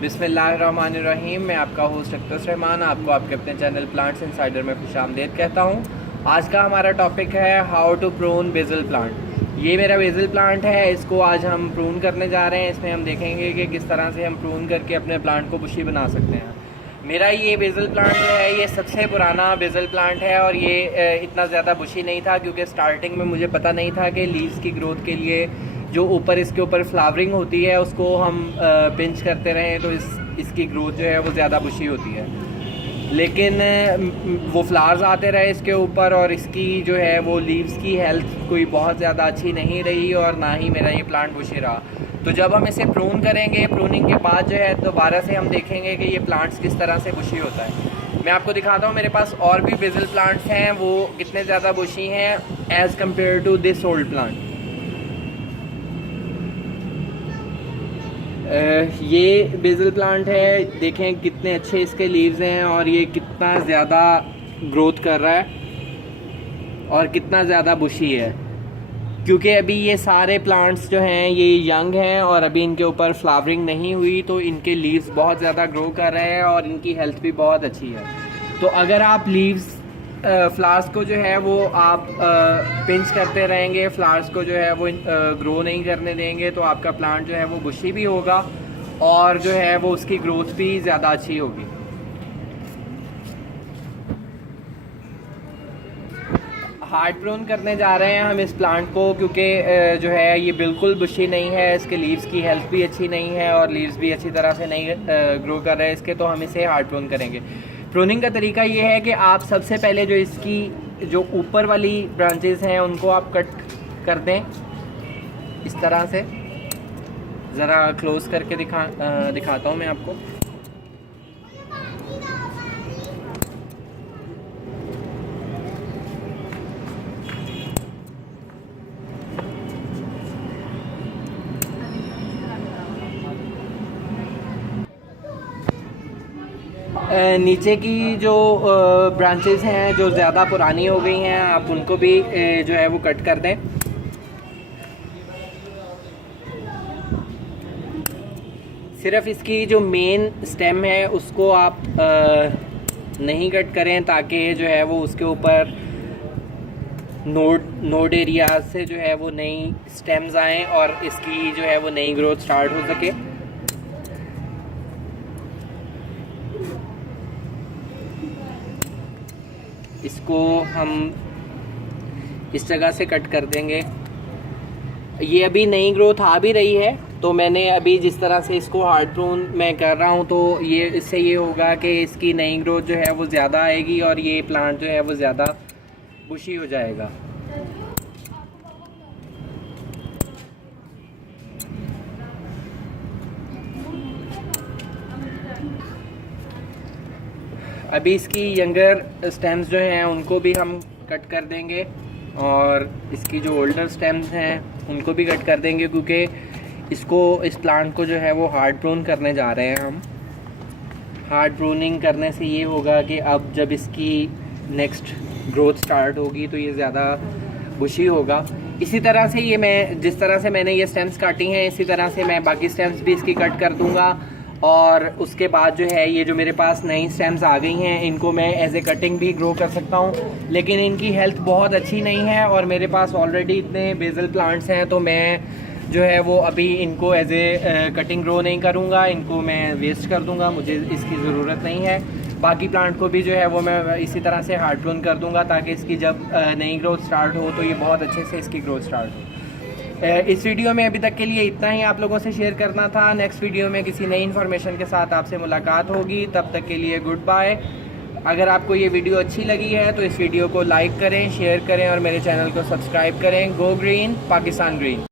बिस्मिल्लाहिर्रहमानिर्रहीम। मैं आपका होस्ट अख्तर रहमान आपको आपके अपने चैनल प्लांट्स इनसाइडर में खुशामदीद कहता हूँ। आज का हमारा टॉपिक है how to prune basil plant. ये मेरा बेसिल प्लांट है, इसको आज हम प्रून करने जा रहे हैं। इसमें हम देखेंगे कि किस तरह से हम प्रून करके अपने प्लांट को बुशी बना सकते हैं। मेरा ये बेसिल प्लांट जो है ये सबसे पुराना बेसिल प्लांट है और ये इतना ज़्यादा बुशी नहीं था क्योंकि स्टार्टिंग में मुझे पता नहीं था कि लीव्स की ग्रोथ के लिए जो ऊपर इसके ऊपर फ्लावरिंग होती है उसको हम पिंच करते रहें तो इसकी ग्रोथ जो है वो ज़्यादा बुशी होती है। लेकिन वो फ्लावर्स आते रहे इसके ऊपर और इसकी जो है वो लीव्स की हेल्थ कोई बहुत ज़्यादा अच्छी नहीं रही और ना ही मेरा ये प्लांट बुशी रहा। तो जब हम इसे प्रून करेंगे, प्रूनिंग के बाद जो है दोबारा से हम देखेंगे कि ये प्लांट्स किस तरह से बुशी होता है। मैं आपको दिखाता हूँ मेरे पास और भी बेसिल प्लांट्स हैं, वो कितने ज़्यादा बुशी हैं as compare to this old plant. ये बेसिल प्लांट है, देखें कितने अच्छे इसके लीव्स हैं और ये कितना ज़्यादा ग्रोथ कर रहा है और कितना ज़्यादा बुशी है। क्योंकि अभी ये सारे प्लांट्स जो हैं ये यंग हैं और अभी इनके ऊपर फ्लावरिंग नहीं हुई तो इनके लीव्स बहुत ज़्यादा ग्रो कर रहे हैं और इनकी हेल्थ भी बहुत अच्छी है। तो अगर आप लीव्स फ्लावर्स को जो है वो आप पिंच करते रहेंगे, फ्लावर्स को जो है वो ग्रो नहीं करने देंगे तो आपका प्लांट जो है वो बुशी भी होगा और जो है वो उसकी ग्रोथ भी ज़्यादा अच्छी होगी। हार्ड प्रून करने जा रहे हैं हम इस प्लांट को क्योंकि जो है ये बिल्कुल बुशी नहीं है, इसके लीव्स की हेल्थ भी अच्छी नहीं है और लीव्स भी अच्छी तरह से नहीं ग्रो कर रहे हैं इसके, तो हम इसे हार्ड प्रून करेंगे। प्रूनिंग का तरीका ये है कि आप सबसे पहले जो इसकी जो ऊपर वाली ब्रांचेस हैं उनको आप कट कर दें इस तरह से। ज़रा क्लोज करके दिखाता हूँ मैं आपको। नीचे की जो ब्रांचेस हैं जो ज़्यादा पुरानी हो गई हैं आप उनको भी जो है वो कट कर दें। सिर्फ इसकी जो मेन स्टेम है उसको आप नहीं कट करें ताकि जो है वो उसके ऊपर नोड एरिया से जो है वो नई स्टेम्स आएँ और इसकी जो है वो नई ग्रोथ स्टार्ट हो सके। इसको हम इस जगह से कट कर देंगे। ये अभी नई ग्रोथ आ भी रही है तो मैंने अभी जिस तरह से इसको हार्ड प्रून मैं कर रहा हूँ तो ये इससे ये होगा कि इसकी नई ग्रोथ जो है वो ज़्यादा आएगी और ये प्लांट जो है वो ज़्यादा बुशी हो जाएगा। अभी इसकी यंगर स्टेम्स जो हैं उनको भी हम कट कर देंगे और इसकी जो ओल्डर स्टेम्स हैं उनको भी कट कर देंगे क्योंकि इस प्लांट को जो है वो हार्ड प्रून करने जा रहे हैं हम। हार्ड प्रूनिंग करने से ये होगा कि अब जब इसकी नेक्स्ट ग्रोथ स्टार्ट होगी तो ये ज़्यादा बुशी होगा। इसी तरह से ये मैं जिस तरह से मैंने ये स्टेम्स काटी हैं इसी तरह से मैं बाकी स्टेम्स भी इसकी कट कर दूँगा और उसके बाद जो है ये जो मेरे पास नई स्टेम्स आ गई हैं इनको मैं एज ए कटिंग भी ग्रो कर सकता हूँ। लेकिन इनकी हेल्थ बहुत अच्छी नहीं है और मेरे पास ऑलरेडी इतने बेसिल प्लांट्स हैं तो मैं जो है वो अभी इनको एज ए कटिंग ग्रो नहीं करूँगा, इनको मैं वेस्ट कर दूँगा, मुझे इसकी ज़रूरत नहीं है। बाकी प्लांट को भी जो है वो मैं इसी तरह से हार्ड प्रून कर दूँगा ताकि इसकी जब नई ग्रोथ स्टार्ट हो तो ये बहुत अच्छे से इसकी ग्रोथ स्टार्ट हो। इस वीडियो में अभी तक के लिए इतना ही आप लोगों से शेयर करना था। नेक्स्ट वीडियो में किसी नई इन्फॉर्मेशन के साथ आपसे मुलाकात होगी, तब तक के लिए गुड बाय। अगर आपको ये वीडियो अच्छी लगी है तो इस वीडियो को लाइक करें, शेयर करें और मेरे चैनल को सब्सक्राइब करें। Go green, Pakistan green.